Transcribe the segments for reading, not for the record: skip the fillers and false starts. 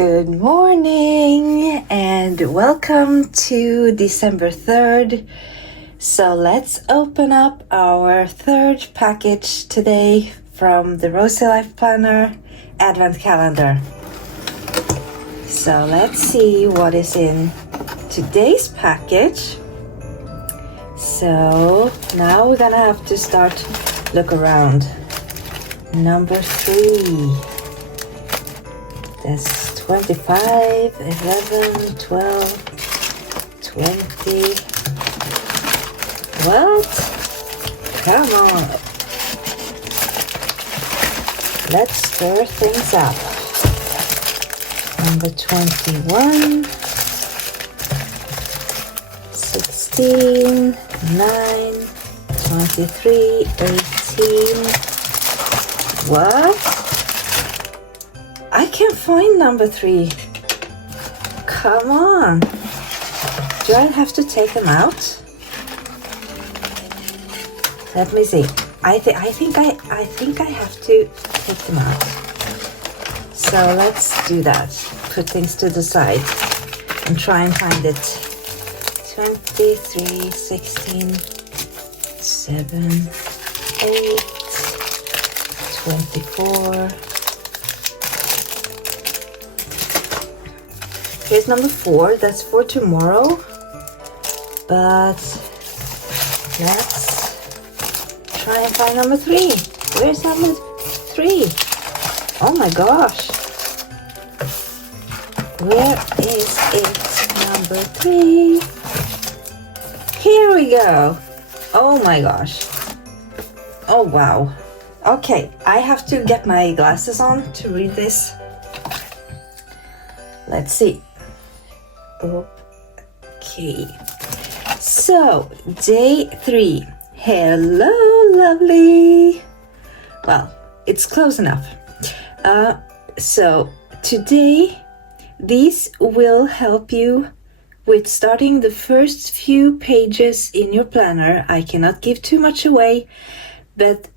Good morning and welcome to December 3rd. So let's open up our third package today from the Rosey Life Advent Calendar. So let's see what is in today's package. So now we're gonna have to start look around. Number 3. That's 25, 11, 12, 20. What? Come on. Let's stir things up. Number 21, 16, 9, 23, 18. What? I can't find number 3. Come on. Do I have to take them out? Let me see. I think I have to take them out. So let's do that. Put things to the side and try and find it. 23, 16, 7, 8, 24. Here's number 4. That's for tomorrow. But let's try and find number 3. Where's number 3? Oh my gosh. Where is it? Number 3. Here we go. Oh my gosh. Oh wow. Okay, I have to get my glasses on to read this. Let's see. Okay. So, day 3. Hello, lovely. Well, it's close enough. So, today, these will help you with starting the first few pages in your planner. I cannot give too much away, but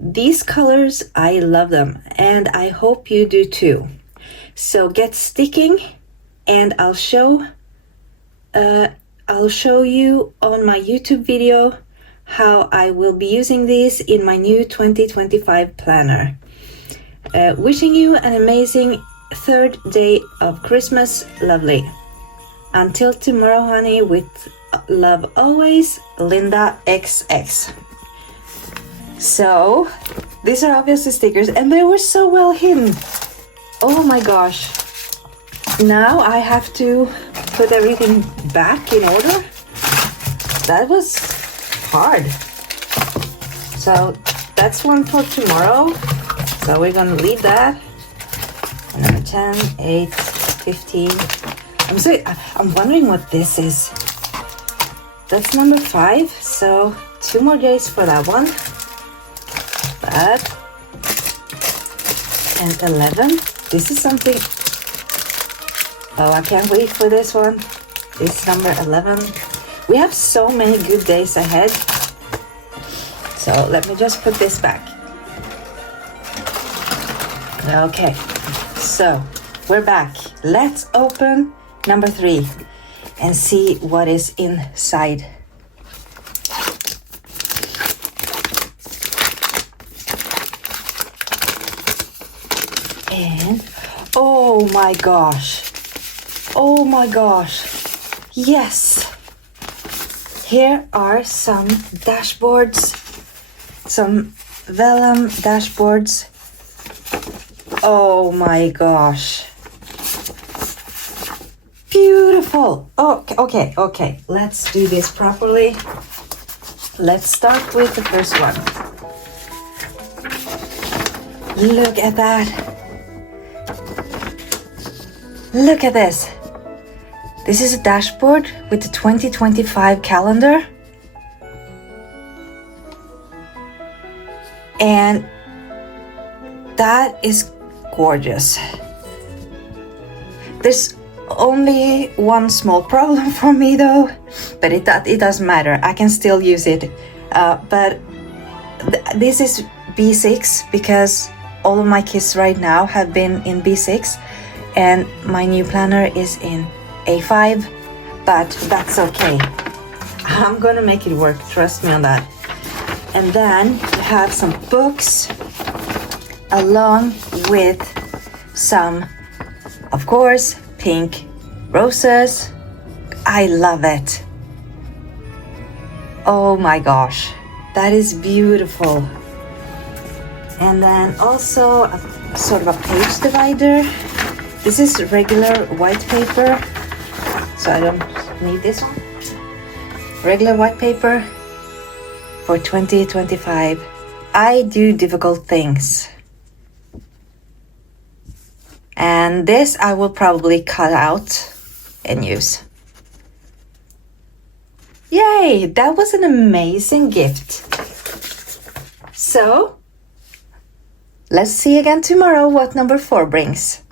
these colors, I love them, and I hope you do too. So get sticking, and I'll show you on my YouTube video how I will be using these in my new 2025 planner. Wishing you an amazing third day of Christmas, lovely. Until tomorrow, honey, with love always, Linda XX. So, these are obviously stickers, and they were so well hidden. Oh my gosh. Now I have to put everything back in order. That was hard. So, that's one for tomorrow. So, we're gonna leave that. Number 10, 8, 15. I'm wondering what this is. That's number 5. So, 2 more days for that one. That. And 11. This is something. Oh, I can't wait for this one. This is number 11. We have so many good days ahead. So let me just put this back. Okay, so we're back. Let's open number 3 and see what is inside. And oh my gosh. Oh my gosh. Yes. Here are some dashboards. Some vellum dashboards. Oh my gosh. Beautiful. Okay. Let's do this properly. Let's start with the first one. Look at that. Look at this. This is a dashboard with the 2025 calendar. And that is gorgeous. There's only one small problem for me though, but it doesn't matter. I can still use it. But this is B6 because all of my kids right now have been in B6. and my new planner is in A5, but that's okay. I'm gonna make it work, trust me on that. And then you have some books along with some, of course, pink roses. I love it. Oh my gosh, that is beautiful. And then also a sort of a page divider. This is regular white paper, so I don't need this one. Regular white paper for 2025. I do difficult things. And this I will probably cut out and use. Yay, that was an amazing gift. So, let's see again tomorrow what number 4 brings.